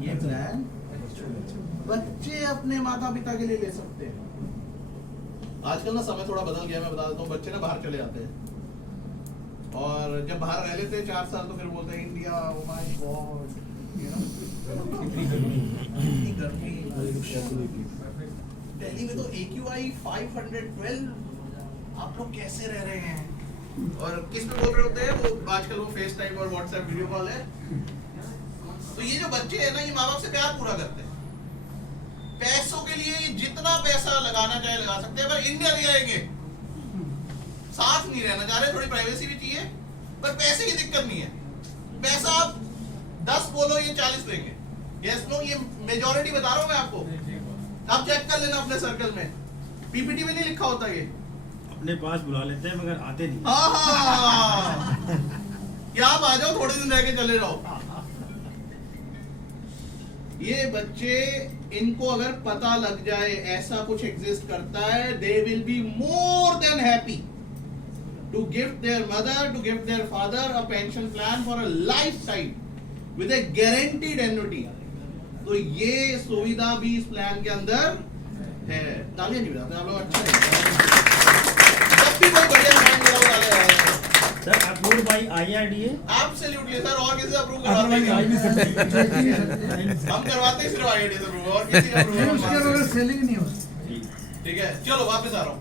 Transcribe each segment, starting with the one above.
ये प्लान बच्चे अपने माता पिता के लिए ले सकते हैं। आजकल ना समय थोड़ा बदल गया, मैं बता देता हूँ। बच्चे ना बाहर चले जाते हैं और जब बाहर रह लेते हैं 4 साल तो फिर बोलते हैं India, oh my God, Delhi में तो AQI 512, आप लोग कैसे रह रहे हैं? और किस पे बोल रहे होते हैं वो? आजकल वो फेस टाइम और व्हाट्सएप वीडियो कॉल है। तो ये जो बच्चे हैं ना, ये माँ बाप से प्यार पूरा करते हैं। पैसों के लिए जितना पैसा लगाना चाहे लगा सकते हैं, पर इंडिया ले आएंगे। साथ नहीं रहना चाह रहे, थोड़ी प्राइवेसी भी चाहिए, पर पैसे की दिक्कत नहीं है। पैसा आप 10 बोलो, ये 40 देंगे। यस नो, ये मेजॉरिटी बता रहा हूं मैं आपको। आप चेक कर लेना अपने सर्कल में, पीपीटी में नहीं लिखा होता ये। अपने पास बुला लेते हैं मगर आते नहीं। हाँ क्या आप आ जाओ, थोड़े दिन रह के चले जाओ। ये बच्चे, इनको अगर पता लग जाए ऐसा कुछ एग्जिस्ट करता है, they will be more than happy to gift their mother, to gift their father a pension plan for a life time with a guaranteed annuity. तो ये सुविधा भी इस प्लान के अंदर है। तालियां नहीं बजाते आप लोग, अच्छा है। जब भी कोई बढ़िया प्लान मिला हुआ है sir, approved by IRDA। Absolutely sir, और किसी अप्रूव करवाते हैं? हम करवाते हैं सिर्फ IRDA से अप्रूव, और किसी का अप्रूव सेलिंग नहीं होती। ठीक है, चलो वापस आ रहा हूँ।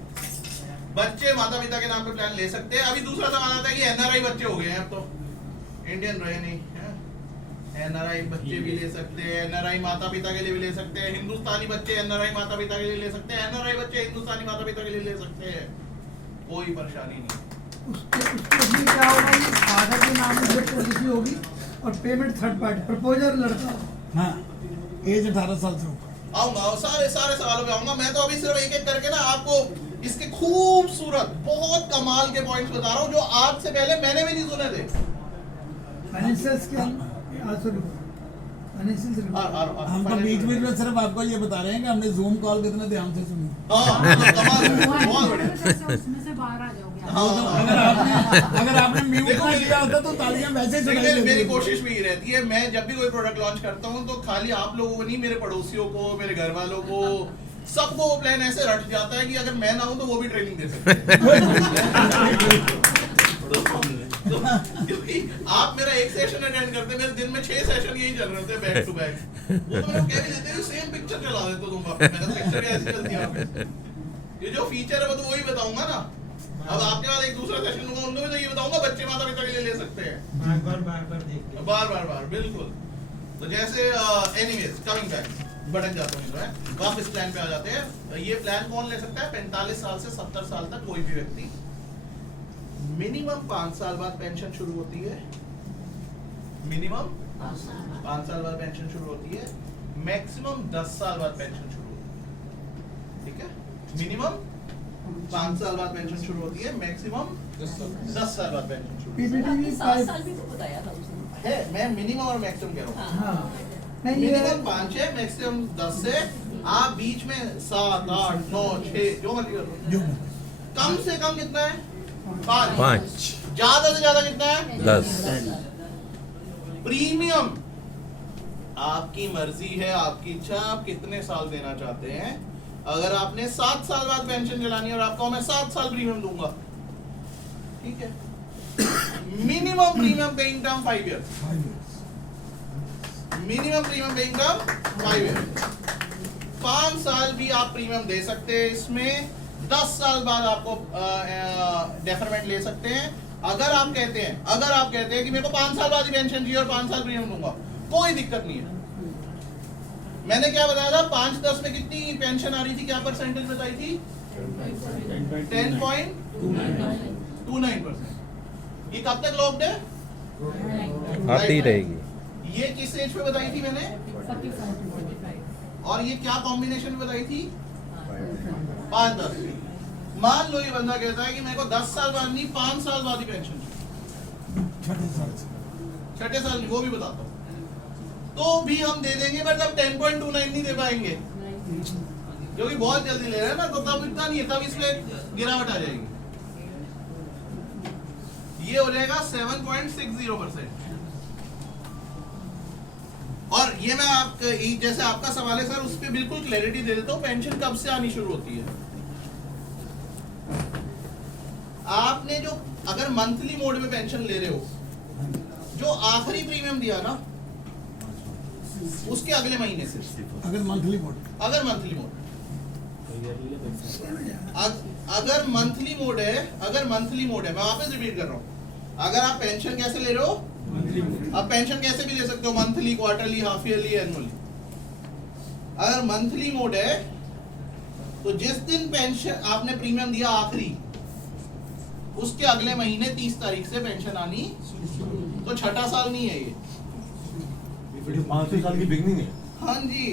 बच्चे माता पिता के नाम पे प्लान ले सकते हैं। अभी दूसरा सवाल आता है कि NRI बच्चे हो गए हैं, अब तो इंडियन रहे नहीं है। NRI बच्चे भी ले सकते हैं, NRI माता पिता के लिए भी ले सकते हैं। हिंदुस्तानी बच्चे NRI माता पिता के लिए ले सकते हैं, NRI बच्चे हिंदुस्तानी माता पिता के लिए ले सकते हैं। कोई परेशानी नहीं। उसमें क्या होगा, ये फादर के नाम से पॉलिसी होगी और पेमेंट थर्ड पार्टी, प्रपोजर लड़का। हाँ, एज 18 साल से ऊपर। आऊंगा सारे सवालों पे आऊंगा। मैं तो अभी सिर्फ एक एक करके ना आपको इसके खूबसूरत, बहुत कमाल के पॉइंट्स बता रहा हूँ जो आज से पहले मैंने भी नहीं सुने थे। फाइनेंशियल स्कैम, हम तो बीच में सिर्फ आपको ये बता रहे हैं कि हमने जूम कॉल कितने ध्यान से सुनी। बहुत बढ़िया। उसमें से बाहर आ जाओगे। अगर आपने म्यूट कर दिया होता तो तालियां वैसे चढ़ाई। मेरी कोशिश भी ये रहती है, मैं जब भी कोई प्रोडक्ट लॉन्च करता हूँ तो खाली आप लोगों को नहीं, मेरे पड़ोसियों को, मेरे घर वालों को, सबको वो प्लान ऐसे रट जाता है कि अगर मैं ना हूं तो वो भी ट्रेनिंग दे सकते हैं। क्योंकि आप मेरा एक सेशन अटेंड करते, मेरे दिन में 6 सेशन यही चल रहे थे बैक टू बैक। वो तो लोग कह भी देते हैं सेम पिक्चर चला देते हो तुम। मैंने पिक्चर कैसे चलती है आपके? ये जो फीचर है वो तो वही बताऊंगा ना। अब आपके बाद एक दूसरा सेशन लूंगा, उनको भी तो ये बताऊंगा बच्चे माता पिता के लिए ले सकते हैं। बार बिल्कुल। तो जैसे एनीवेज कमिंग बैक, भटक जाता हूँ मैं, वापस प्लान पे आ जाते हैं। ये प्लान कौन ले सकता है? 45 साल से 70 साल तक कोई भी व्यक्ति। मिनिमम 5 साल बाद पेंशन शुरू होती है। मिनिमम 5 साल बाद पेंशन शुरू होती है। मैक्सिमम 10 साल बाद पेंशन शुरू होती है। ठीक है, मिनिमम 5 साल बाद पेंशन शुरू होती है, मैक्सिमम 10 साल बाद पेंशन शुरू होती है। 7 साल भी तो बताया था उसने। है, मैं मिनिमम और मैक्सिमम कह रहा हूँ। हाँ, मिनिमम 5 है, मैक्सिमम 10 है। आप बीच में 7, 8, 9, 6 जो मर्जी करो। कम से कम कितना है? 5। ज्यादा से ज्यादा कितना है? 10। प्रीमियम आपकी मर्जी है, आपकी इच्छा, आप कितने साल देना चाहते हैं। अगर आपने 7 साल बाद पेंशन चलानी है और आपको मैं 7 साल प्रीमियम दूंगा, ठीक है। Minimum premium paying term 5 years. Minimum premium paying term 5 years. 5 साल भी आप प्रीमियम दे सकते हैं इसमें। 10 साल बाद आपको डेफरमेंट ले सकते हैं। अगर आप कहते हैं कि मेरे को 5 साल बाद ही पेंशन चाहिए और 5 साल प्रीमियम दूंगा, कोई दिक्कत नहीं है। मैंने क्या बताया था? 5-10 में कितनी पेंशन आ रही थी, क्या परसेंटेज बताई थी? 10.29%। ये कब तक लॉक्ड है? आती रहेगी। ये किस एज पे बताई थी मैंने? 45। और ये क्या कॉम्बिनेशन बताई थी? 5-10। मान लो ये बंदा कहता है कि मेरे को 10 साल बाद नहीं, 5 साल बाद ही पेंशन चाहिए। 6 साल नहीं, वो भी बताता हूँ। तो भी हम दे देंगे, बट तब 10.29 नहीं दे पाएंगे क्योंकि बहुत जल्दी ले रहे हैं ना, तो तब इतना नहीं है, तब इसमें गिरावट आ जाएगी। ये हो जाएगा 7.60%। और ये मैं जैसे आपका सवाल है सर, उस पर बिल्कुल क्लैरिटी दे देता हूँ। पेंशन कब से आनी शुरू होती है? आपने जो अगर मंथली मोड में पेंशन ले रहे हो, जो आखिरी प्रीमियम दिया ना, उसके अगले महीने से, अगर मंथली मोड अगर मंथली मोड है, मैं वापस रिपीट कर रहा हूँ, अगर आप पेंशन कैसे ले रहे हो, आप पेंशन कैसे भी ले सकते हो, monthly, quarterly, half yearly, annually. अगर मंथली मोड है तो जिस दिन पेंशन आपने प्रीमियम दिया आखिरी, उसके अगले महीने 30 तारीख से पेंशन आनी, तो छठा साल नहीं है ये। 500 साल की बिगनिंग है। हाँ जी,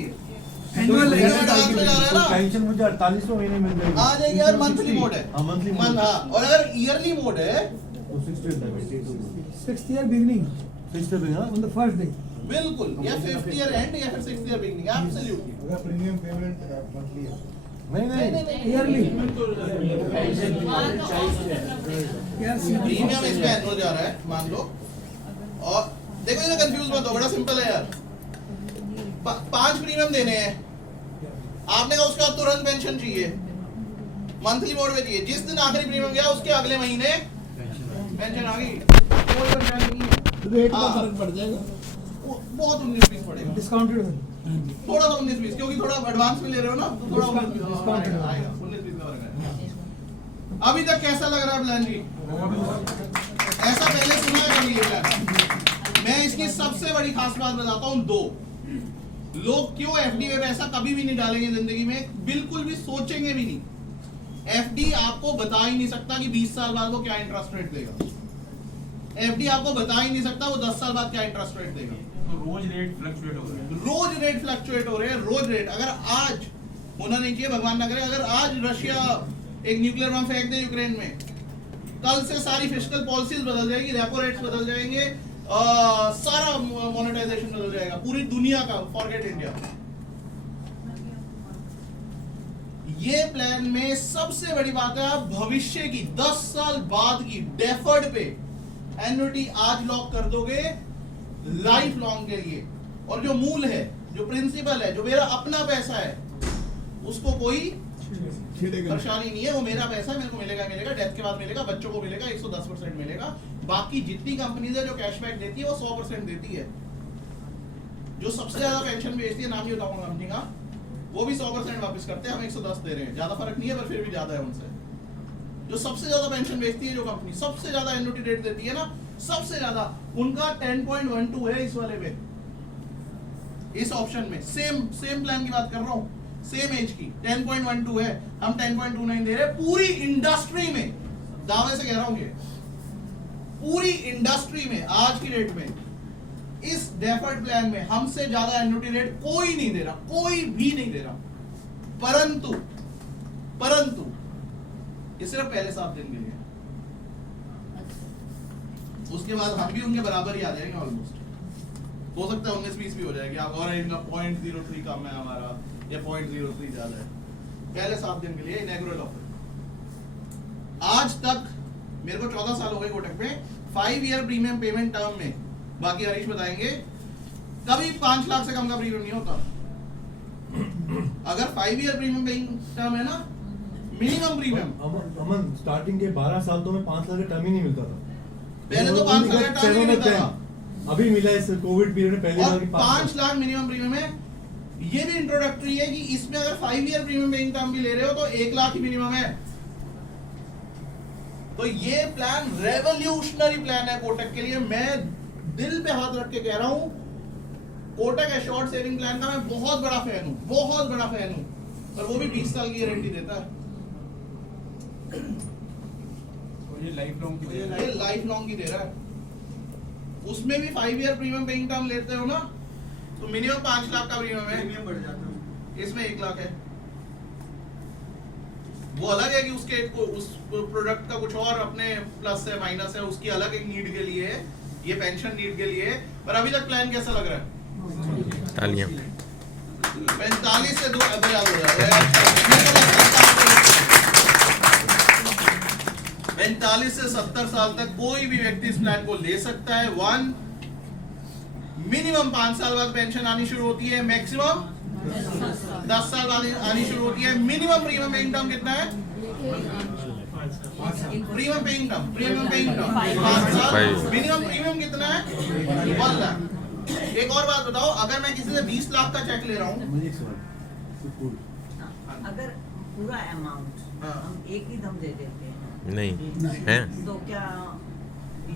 एनुअल तो एडवांस में जा रहा है ना, पेंशन मुझे 48वें महीने मिल जाएगी। आ जाएगी यार। मंथली मोड है, हाँ, monthly mode। हाँ। और अगर ईयरली मोड है, तो 6th year beginning 6th पे हाँ। on the first day. बिल्कुल, या 5th ईयर एंड या फिर 6th ईयर बिगिनिंग, एब्सोल्युटली। अगर प्रीमियम पेमेंट मंथली है नहीं Yearly. Yes. प्रीमियम इसमें एनुअल जा रहा है, मान लो। और देखो इन्हें कंफ्यूज मत हो, बड़ा सिंपल है यार। 5 प्रीमियम देने हैं, आपने कहा उसके बाद तुरंत पेंशन चाहिए, मंथली मोड में चाहिए। जिस दिन आखिरी प्रीमियम गया उसके अगले महीने पेंशन आ गई, कोई परेशानी नहीं है। रेट का फर्क पड़ जाएगा। बहुत 19-20 पड़ेगा, Discounted one. थोड़ा सा 19-20, क्योंकि थोड़ा एडवांस में ले रहे हो ना, तो थोड़ा 19-20 Discounted आएगा, 19-20 का फर्क आएगा। अभी तक कैसा लग रहा है प्लान जी? ऐसा पहले सुना है कभी ये प्लान? मैं इसकी सबसे बड़ी खास बात बताता हूँ, 2 लोग क्यों एफडी में पैसा कभी भी नहीं डालेंगे जिंदगी में, बिल्कुल भी सोचेंगे भी नहीं। एफडी आपको बता ही नहीं सकता कि 20 साल बाद वो क्या इंटरेस्ट रेट देगा। एफडी आपको बता ही नहीं सकता वो 10 साल बाद क्या इंटरेस्ट रेट देगा। तो रोज रेट फ्लक्चुएट हो रहे हैं। रोज रेट फ्लक्चुएट हो रहे हैं, रोज रेट। अगर आज होना नहीं चाहिए, भगवान ना करे, अगर आज रशिया एक न्यूक्लियर बम फेंक दे यूक्रेन में, कल से सारी फिस्कल पॉलिसीज बदल जाएगी, रेपो रेट्स बदल जाएंगे, सारा मोनेटाइजेशन बदल जाएगा पूरी दुनिया का, फॉरगेट इंडिया। ये प्लान में सबसे बड़ी बात है, आप भविष्य की 10 साल बाद की डेफर्ड पे एन्युटी आज लॉक कर दोगे लाइफ लॉन्ग के लिए। और जो मूल है, जो प्रिंसिपल है, जो मेरा अपना पैसा है, उसको कोई परेशानी नहीं है। वो मेरा पैसा मेरे को मिलेगा, डेथ के बाद मिलेगा, बच्चों को मिलेगा, 110% मिलेगा। बाकी जितनी कंपनीज है जो कैशबैक देती है वो 100% देती है। जो सबसे ज्यादा पेंशन बेचती है, नाम नहीं बताऊंगा कंपनी का, वो भी 100% वापस करते हैं, हम 110 दे रहे हैं। ज्यादा फर्क नहीं है, पर फिर भी ज्यादा है उनसे। जो सबसे ज्यादा पेंशन बेचती है, जो कंपनी सबसे ज्यादा एन्युटी रेट देती है ना, सबसे ज्यादा, उनका 10.12 है इस वाले में, इस ऑप्शन में। सेम प्लान की बात कर रहा हूँ, सेम एज की 10.12 है, हम 10.29 दे रहे हैं। पूरी इंडस्ट्री में, दावे से कह रहा हूं, ये पूरी इंडस्ट्री में आज की डेट में इस डेफर्ड प्लान में हमसे ज्यादा एन्युटी रेट कोई नहीं दे रहा, कोई भी नहीं दे रहा। परंतु ये सिर्फ पहले 7 दिन के लिए, उसके बाद हम भी उनके बराबर ही आ जाएंगे ऑलमोस्ट। हो सकता है 19-20 भी हो जाएगी, आप और इनका 0.03 कम है हमारा, या 0.03 ज्यादा है। पहले 7 दिन के लिए इनॉग्रेट ऑफर। आज तक मेरे को 14 साल हो गए कोटक में, 5 ईयर प्रीमियम पेमेंट टर्म में, बाकी हरीश बताएंगे, कभी 5 लाख से कम का प्रीमियम नहीं होता। अगर 5 ईयर प्रीमियम पेइंग टर्म है ना, मिनिमम प्रीमियम, अमन स्टार्टिंग के 12 साल तो में 5 लाख का टर्म ही नहीं मिलता था। पहले तो 5 लाख का टर्म नहीं मिलता था, अभी मिला है इस कोविड पीरियड में पहली बार और की 5 लाख मिनिमम प्रीमियम है। ये भी इंट्रोडक्टरी है कि इसमें अगर 5 ईयर प्रीमियम पेइंग टर्म भी ले रहे हो तो 1 लाख ही मिनिमम है। तो ये प्लान रेवोल्यूशनरी प्लान है कोटक के लिए। मैं दिल पे हाथ रख के कह रहा हूं, कोटक एश्योर्ड सेविंग प्लान का मैं बहुत बड़ा फैन हूं, बहुत बड़ा फैन हूं। और वो भी 20 साल की गारंटी देता है। और ये लाइफ लॉन्ग की ये लाइफ लॉन्ग की दे रहा है। उसमें भी 5 ईयर प्रीमियम पेइंग टर्म लेते हो ना, तो मिनिमम 5 लाख का प्रीमियम है, प्रीमियम बढ़ जाता है। इसमें 1 लाख है। वो अलग है कि उसके उस प्रोडक्ट का कुछ और अपने प्लस है, माइनस है, उसकी अलग एक नीड के लिए है, ये पेंशन नीड के लिए है। पर अभी तक प्लान कैसा लग रहा है? तालियां। 45 से 2 याद हो रहा है। 45 से 70 साल तक कोई भी व्यक्ति इस प्लान को ले सकता है। 1 मिनिमम 5 साल बाद पेंशन आनी शुरू होती है, मैक्सिमम 10 साल बाद आनी शुरू होती है। मिनिमम प्रीमियम पेइंग टर्म कितना है? प्रीमियम पेइंग टर्म 5 साल। मिनिमम प्रीमियम कितना है? 1 लाख। एक और बात बताओ, अगर मैं किसी से 20 लाख का चेक ले रहा हूँ, अगर पूरा अमाउंट हम एक ही दम दे देते हैं नहीं है। तो क्या?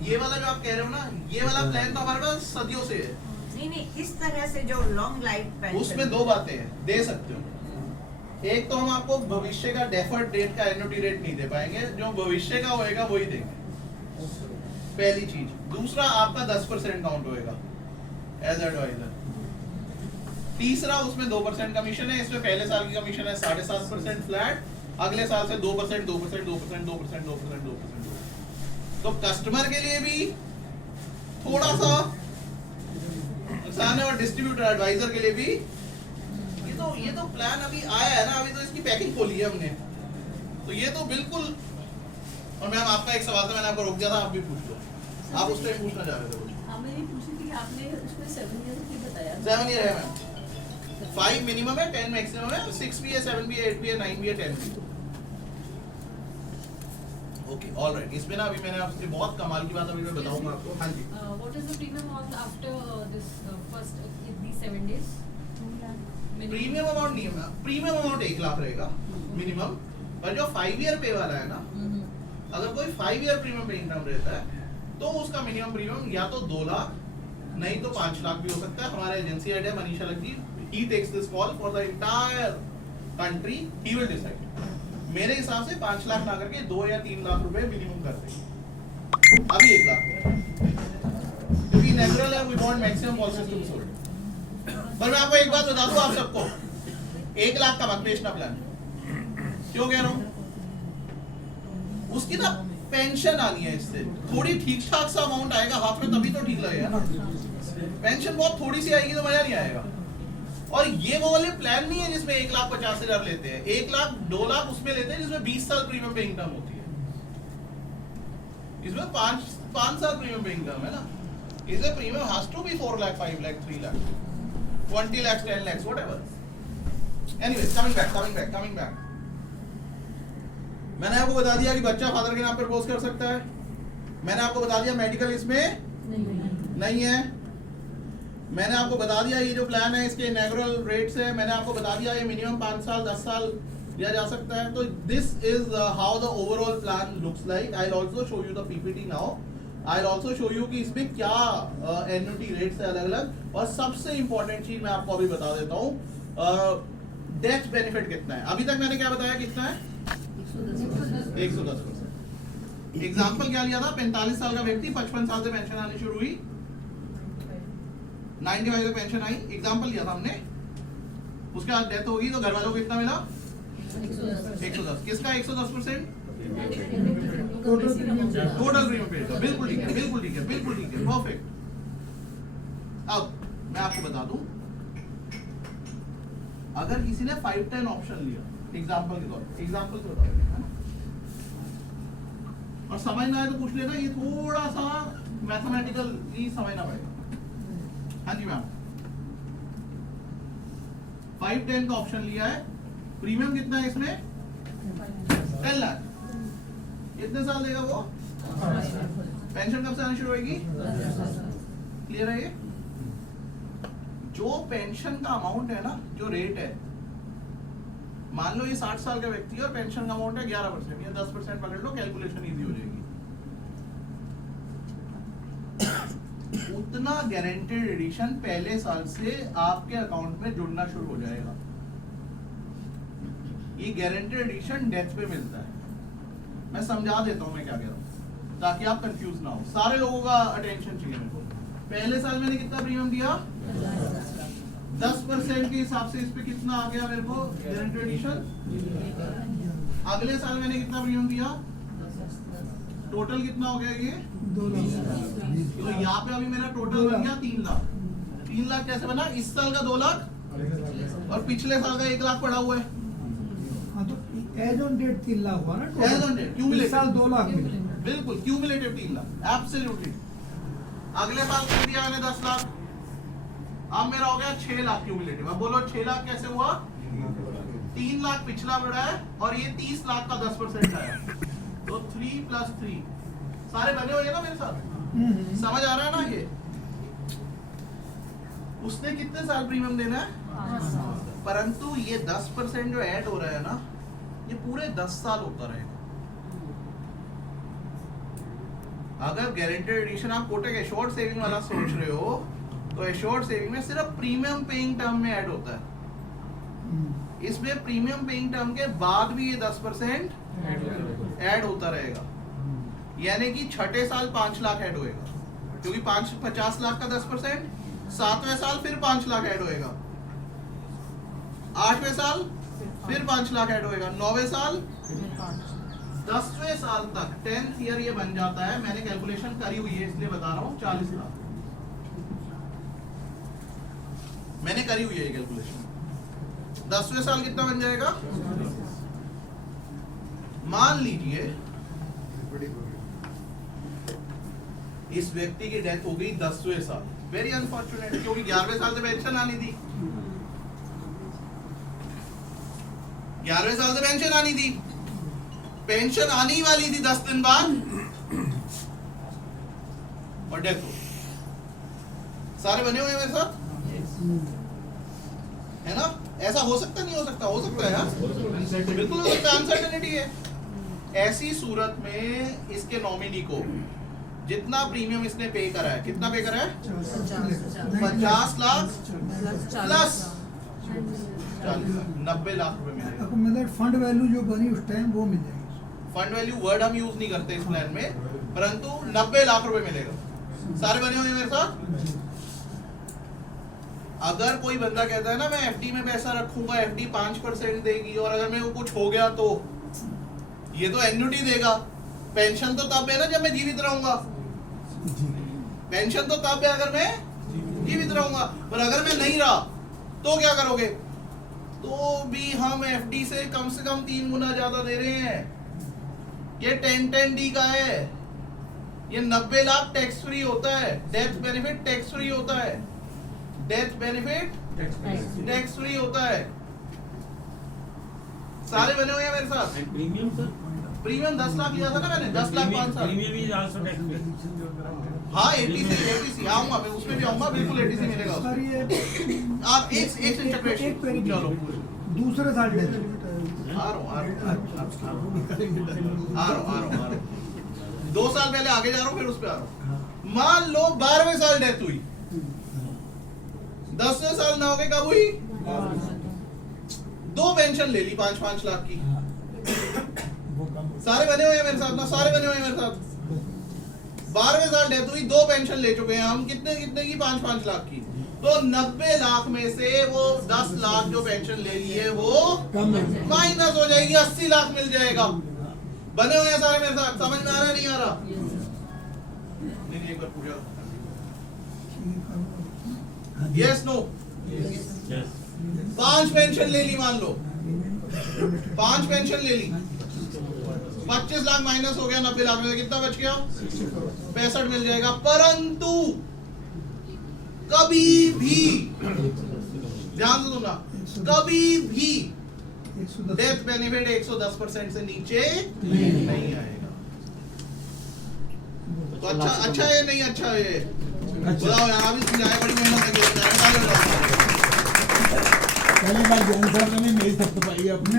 ये वाला जो आप कह रहे हो ना, ये वाला प्लान तो हमारे पास सदियों से है। नहीं, इस तरह से जो लॉन्ग लाइफ पेंशन, उसमें 2 बातें हैं, दे सकते हो। एक तो हम आपको भविष्य का डेफर्ड डेट का एन्युटी रेट नहीं दे पाएंगे, जो भविष्य का होएगा वही देंगे, पहली चीज। दूसरा, आपका 10% काउंट होएगा एज एडवाइजर। तीसरा, उसमें 2% कमीशन है। इसमें पहले साल की कमीशन है 7.5% फ्लैट, अगले साल से 2%, 2%, 2%, 2%, 2%, 2%। तो कस्टमर के लिए भी थोड़ा सा नुकसान है और डिस्ट्रीब्यूटर एडवाइजर के लिए भी। ये तो प्लान अभी आया है ना, अभी तो इसकी पैकिंग खोली है हमने, तो ये तो बिल्कुल। और मैम आपका एक सवाल था, मैंने आपको रोक दिया था, आप भी पूछ लो। आप उस टाइम पूछना चाह रहे थे कुछ? हाँ, मैंने पूछी थी कि आपने उसमें 7 ईयर की बताया। 7 ईयर है मैम, 5 मिनिमम है, 10 मैक्सिमम है, 6 भी है, 7 भी है, 8 भी है, 9 भी है, 10 भी है। Okay, alright. इसमें ना अभी मैंने आपसे बहुत कमाल की बात अभी मैं बताऊंगा आपको। हाँ जी। What is the premium amount after this first these 7 days? Premium amount नहीं है, प्रीमियम अमाउंट 1 लाख रहेगा मिनिमम, और जो 5 ईयर पे वाला है ना, अगर कोई 5 ईयर प्रीमियम पे इनकम रहता है तो उसका मिनिमम प्रीमियम या तो 2 लाख नहीं तो 5 लाख भी हो सकता है। हमारे एजेंसी हेड है Manisha Laggi, he takes this call for the entire country, he will decide. मेरे हिसाब से 5 लाख ना करके 2 या 3 लाख रुपए मिनिमम कर देंगे, अभी 1 लाख, क्योंकि नेचुरल है, we want maximum policies to be sold. पर मैं आपको एक बात बता दूं, आप सबको 1 लाख का मत बेचना प्लान। क्यों कह रहा हूं? उसकी ना पेंशन आनी है, इससे थोड़ी ठीक ठाक सा अमाउंट आएगा हाथ में, तभी तो ठीक लगेगा ना। पेंशन बहुत थोड़ी सी आएगी तो मजा नहीं आएगा। और ये वो वाले प्लान नहीं है जिसमें 1,50,000 लेते हैं, 1 लाख 2 लाख उसमें लेते हैं जिसमें 20 साल प्रीमियम पे इनकम होती है। इसमें 5 साल प्रीमियम पे इनकम है ना, इसलिए premium has to be 4 lakh, 5 lakh, 3 lakh, 20 lakhs, 10 lakhs, whatever. Anyways, coming back. मैंने आपको बता दिया कि बच्चा फादर के नाम पर प्रपोज कर सकता है। मैंने आपको बता दिया मेडिकल इसमें नहीं है। मैंने आपको बता दिया ये जो प्लान है इसके इनॉग्रल रेट्स है। मैंने आपको बता दिया ये मिनिमम 5 साल 10 साल दिया जा सकता है। तो this is how the overall plan looks like. I will also show you the PPT now. I will also show you कि इसमें क्या एन्युटी रेट्स है अलग अलग। और सबसे इंपॉर्टेंट चीज मैं आपको अभी बता देता हूँ, डेथ बेनिफिट कितना है। अभी तक मैंने क्या बताया कितना है? 110%। एग्जाम्पल क्या लिया था? 45 साल का व्यक्ति 55 साल से पेंशन आनी शुरू हुई, 95 से पेंशन आई, एग्जाम्पल लिया था हमने। उसके बाद डेथ होगी तो घर वालों को कितना मिला? 110। किसका 110%? Total premium paid. बिल्कुल ठीक है, बिल्कुल ठीक है, बिल्कुल ठीक है, परफेक्ट। अब मैं आपको बता दूं, अगर किसी ने 5-10 ऑप्शन लिया एग्जाम्पल के तौर पर, एग्जाम्पल के तौर पर, और समझना है तो पूछ लेना, ये थोड़ा सा मैथमेटिकली समझना पड़ेगा। हाँ जी मैम, 5-10 का ऑप्शन लिया है, प्रीमियम कितना है इसमें? 10 लाख। कितने साल देगा वो? पेंशन कब से आनी शुरू होगी? क्लियर है ये? जो पेंशन का अमाउंट है ना, जो रेट है, मान लो ये 60 साल का व्यक्ति है और पेंशन का अमाउंट है 11% या 10% पकड़ लो, कैलकुलेशन इजी हो जाएगी। उतना गारंटेड एडिशन पहले साल से आपके अकाउंट में जुड़ना शुरू हो जाएगा। ये गारंटेड एडिशन डेथ पे मिलता है। मैं समझा देता हूं मैं क्या कह रहा हूं ताकि आप कंफ्यूज ना हो। सारे लोगों का अटेंशन चाहिए मेरे को। पहले साल मैंने कितना प्रीमियम दिया? 10% के हिसाब से इस पे कितना आ गया मेरे को गारंटेड एडिशन? अगले साल मैंने कितना प्रीमियम दिया? टोटल कितना हो गया ये? 2 लाख। तो यहाँ पे अभी मेरा टोटल बन गया 3 लाख। 3 लाख कैसे बना? इस साल का 2 लाख और पिछले साल का 1 लाख पड़ा हुआ है। हाँ, तो एज ऑन डेट 3 लाख हुआ ना? एज ऑन डेट क्यूमुलेटिव साल 2 लाख मिले। बिल्कुल क्यूमुलेटिव 3 लाख, एब्सोल्युटली। अगले साल कर दिया मैंने 10 लाख, अब मेरा हो गया 6 लाख क्यूमुलेटिव। अब बोलो 6 लाख कैसे हुआ? 3 लाख पिछला बढ़ा है और ये 30 लाख का 10% आया, तो 3 + 3 सारे बने हुए हैं ना मेरे साथ? समझ आ रहा है ना? ये उसने कितने साल प्रीमियम देना है? परंतु ये 10% जो ऐड हो रहा है ना, ये पूरे 10 साल होता रहेगा। अगर गारंटेड एडिशन आप कोटक एश्योर्ड सेविंग वाला सोच रहे हो, तो एश्योर्ड सेविंग में सिर्फ प्रीमियम पेइंग टर्म में ऐड होता है। इसमें प्रीमियम पेइंग टर्म के बाद भी ये 10% ऐड होता रहेगा, यानी कि छठे साल 5 लाख ऐड होएगा, क्योंकि 50 लाख का 10%, 7वें साल फिर 5 लाख ऐड होएगा, 8वें साल फिर 5 लाख ऐड होएगा, 9वें साल, 10वें साल तक 10th ईयर ये बन जाता है। मैंने कैलकुलेशन करी हुई है इसलिए बता रहा हूँ, 40 लाख मैंने करी हुई है ये कैलकुलेशन। 10वें साल कितना बन जाएगा? मान लीजिए इस व्यक्ति की डेथ हो गई 10वें साल, वेरी अनफॉर्चुनेट, क्योंकि 11वें साल से पेंशन आनी थी, 11वें साल से पेंशन आनी थी, पेंशन आने वाली थी 10 दिन बाद और डेथ हो। सारे बने हुए हैं मेरे साथ, है ना? ऐसा हो सकता नहीं हो सकता? हो सकता है यार, बिल्कुल हो सकता है, अनसर्टेनिटी है। ऐसी सूरत में इसके नॉमिनी को जितना प्रीमियम इसने पे करा है, कितना पे करा है? 50 लाख प्लस 40 लाख, 90 लाख रुपए मिलेगा। आपको मतलब फंड वैल्यू जो बनी उस टाइम वो मिल जाएगी। फंड वैल्यू वर्ड हम यूज नहीं करते इस प्लान में, परंतु 90 लाख रुपए मिलेगा। सारे बने हुए हैं मेरे साथ? अगर कोई बंदा कहता है ना मैं एफडी में पैसा रखूंगा, एफडी 5% देगी और अगर मेरे को कुछ हो गया तो ये तो एन्युटी देगा। पेंशन तो तब है ना जब मैं जीवित रहूंगा, पेंशन तो तब है अगर मैं जीवित रहूंगा, पर अगर मैं नहीं रहा तो क्या करोगे? तो भी हम एफडी से कम 3 गुना ज्यादा दे रहे हैं। ये 1010D का है, ये 90 लाख टैक्स फ्री होता है, डेथ बेनिफिट टैक्स फ्री होता है, डेथ बेनिफिट टैक्स फ्री होता है। सारे बने हुए हैं मेरे साथ? प्रीमियम सर, प्रीमियम 10 लाख लिया था ना मैंने, 10 लाख 5 साल। Premium is also tax. हाँ, ATC आऊंगा मैं, उसमें भी आऊंगा, बिल्कुल ATC मिलेगा सर उसमें। ये आप एक एक पेरी चलो दूसरे साल डेथ आ रहा हूँ 2 साल पहले आगे जा रहा हूँ, फिर उस पे आ रहा हूँ। मान लो 12वें साल डेथ हुई, 10वें साल ना होके कब हुई? 2 पेंशन ले ली 5-5 लाख की। सारे बने हुए हैं मेरे साथ ना? सारे बने हुए हैं मेरे साथ। 12वें साल डेथ हुई, 2 पेंशन ले चुके हैं हम, कितने की? 5-5 लाख की। तो 90 लाख में से वो 10 लाख जो पेंशन ले लिए वो माइनस हो जाएगी, 80 लाख मिल जाएगा। बने हुए हैं सारे मेरे साथ? समझ में आ रहा है नहीं आ रहा? नहीं, एक बार पूछा। Yes no? 5 पेंशन ले ली, मान लो 5 पेंशन ले ली, 25 लाख माइनस हो गया, 90 लाख में से कितना बच गया? 65 मिल जाएगा। परंतु कभी भी ध्यान से सुनना, कभी भी डेथ बेनिफिट 110% से नीचे नहीं आएगा। तो अच्छा है नहीं अच्छा है? बताओ यहाँ भी समझाया, बड़ी मेहनत है। पहली बार जैन साहब ने मेरी थपथपाई अपने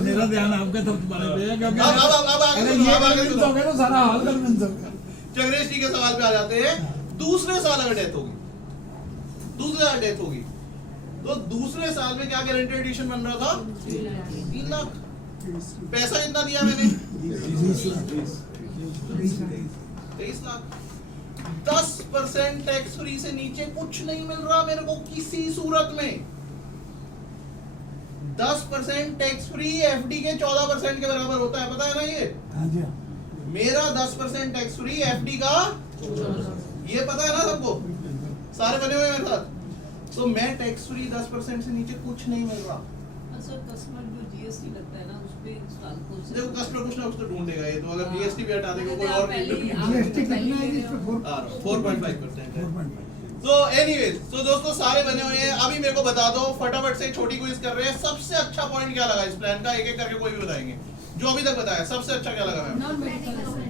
मेरा ध्यान आपके थपथपाने पे है, क्योंकि अगर ये तो सारा हाल कर मिल सकता है। चंद्रेश जी के सवाल पे आ जाते हैं। दूसरे साल अगर डेथ होगी, दूसरे साल डेथ होगी, तो दूसरे साल में क्या गारंटेड एडिशन बन रहा था? 3 लाख। पैसा कितना दिया मैंने? 23 लाख। 10% टैक्स फ्री से नीचे कुछ नहीं मिल रहा मेरे को किसी सूरत में। 10% टैक्स फ्री एफडी के 14% के बराबर होता है, पता है ना ये? मेरा 10% टैक्स फ्री एफडी का, ये पता है ना सबको? सारे बने हुए मेरे साथ। तो मैं टैक्स फ्री 10% से नीचे कुछ नहीं मिल रहा। सर कस्टमर जो जीएसटी लगता है ना उस पे देखो कस्टमर कुछ ना कुछ तो ढूंढेगा ये तो, अगर जीएसटी भी हटा देगा कोई और जीएसटी कितना है इस पे 4.5%। तो एनीवेज, तो दोस्तों सारे बने हुए हैं। अभी मेरे को बता दो फटाफट से, छोटी क्विज कर रहे हैं, सबसे अच्छा पॉइंट क्या लगा इस प्लान का, एक एक करके कोई भी बताएंगे। जो अभी तक बताया सबसे अच्छा क्या लगा मैम?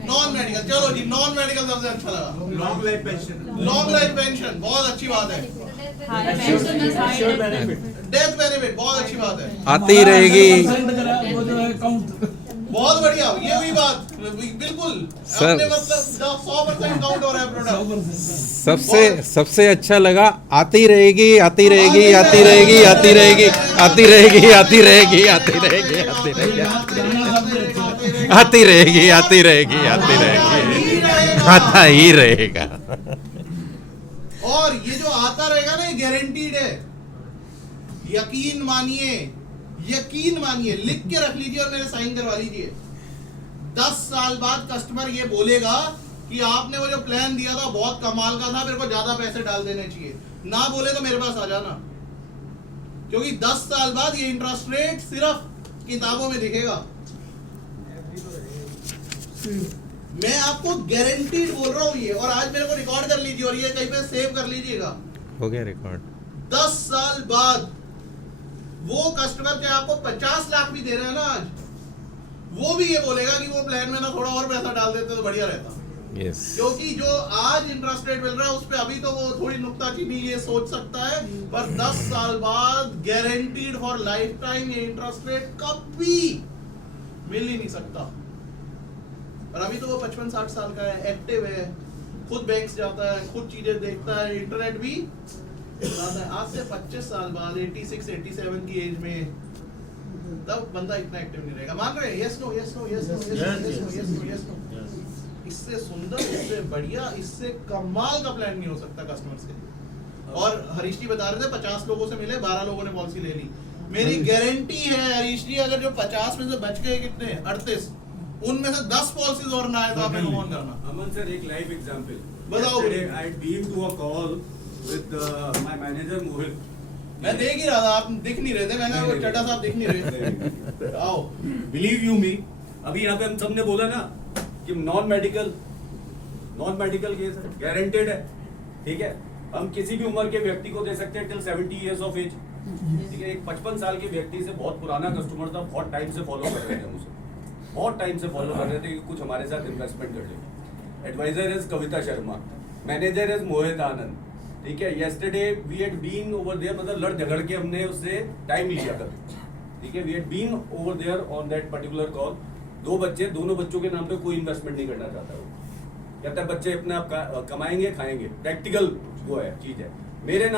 Non medical. चलो जी, नॉन मेडिकल सबसे अच्छा लगा। Long life pension. Long life pension बहुत अच्छी बात है। डेथ बेनिफिट बहुत अच्छी बात है। आती रहेगी। वो जो है काउंट बहुत बढ़िया, ये हुई बात बिल्कुल। सर, अपने मतलब 100% काउंट हो रहा है प्रोडक्ट। सबसे अच्छा लगा आती रहेगी, आती रहेगी, आती रहेगी, आती रहेगी, आती रहेगी, आती रहेगी, आती रहेगी, आती रहेगी, आती रहेगी, आती रहेगी, आती रहेगी, आता ही रहेगा। और ये जो आता रहेगा ना, ये गारंटीड है। यकीन मानिए, यकीन मानिए, लिख के रख लीजिए और मेरे साइन करवा लीजिए। 10 साल बाद कस्टमर ये बोलेगा कि आपने वो जो प्लान दिया था बहुत कमाल का था, मेरे को ज्यादा पैसे डाल देने चाहिए। ना बोले तो मेरे पास आ जाना, क्योंकि 10 साल बाद ये इंटरेस्ट रेट सिर्फ किताबों में दिखेगा। मैं आपको गारंटीड बोल रहा हूं ये, और आज मेरे को रिकॉर्ड कर लीजिए और ये कहीं पे सेव कर लीजिएगा। हो गया रिकॉर्ड। 10 साल बाद वो कस्टमर चाहे आपको 50 लाख भी दे रहे हैं ना आज, वो भी ये बोलेगा कि वो प्लान में ना थोड़ा और पैसा डाल देते तो बढ़िया रहता। यस। क्योंकि जो आज इंटरेस्ट रेट मिल रहा है उस पे अभी तो वो थोड़ी नुक्ताचीनी ये सोच सकता है, पर 10 साल बाद गारंटीड फॉर लाइफ टाइम ये इंटरेस्ट रेट कभी मिल ही नहीं सकता। और अभी तो वो 55-60 साल का है, एक्टिव है, खुद बैंक जाता है, खुद चीजें देखता है, इंटरनेट भी चलाता है। आज से 25 साल बाद 86-87 की एज में तब बंदा इतना एक्टिव नहीं रहेगा। मान रहे हैं? Yes no, yes no, yes no, yes no, yes no, yes no, yes no. इससे सुंदर, इससे बढ़िया, इससे कमाल का प्लान नहीं हो सकता कस्टमर से। और हरीश जी बता रहे थे 50 लोगों से मिले, 12 लोगों ने पॉलिसी ले ली। मेरी गारंटी है हरीश जी, अगर जो 50 में से बच गए कितने 38, उनमें से 10 पॉलिसीज और ना आए तो आपने फोन करना। Aman sir, एक लाइव एग्जांपल बताओ। Yesterday I had been to a call with my manager Mohit. मैं देख ही रहा था, आप दिख नहीं रहे थे, मैंने वो चड्डा साहब दिख नहीं रहे थे। आओ। Believe you me, अभी यहाँ पे हम सबने बोला ना कि नॉन मेडिकल केस है, गारंटेड है, ठीक है। हम किसी भी उम्र के व्यक्ति को दे सकते हैं टिल 70 years of age, ठीक है। एक 55 साल के व्यक्ति से, बहुत पुराना कस्टमर था, बहुत टाइम से फॉलो कर रहे थे मुझे, बहुत टाइम से फॉलो कर रहे थे कि कुछ हमारे साथ इन्वेस्टमेंट कर ले। Adviser is Kavita Sharma, manager is Mohit Anand, ठीक है। Yesterday we had been over there, मतलब लड़ झगड़ के हमने उससे टाइम लिया था, ठीक है। We had been over there on that particular call. 2 बच्चे, दोनों बच्चों के नाम पे कोई इन्वेस्टमेंट नहीं करना चाहता वो, कहता है बच्चे अपने आप कमाएंगे खाएंगे, प्रैक्टिकल वो है चीज है। मेरे नाम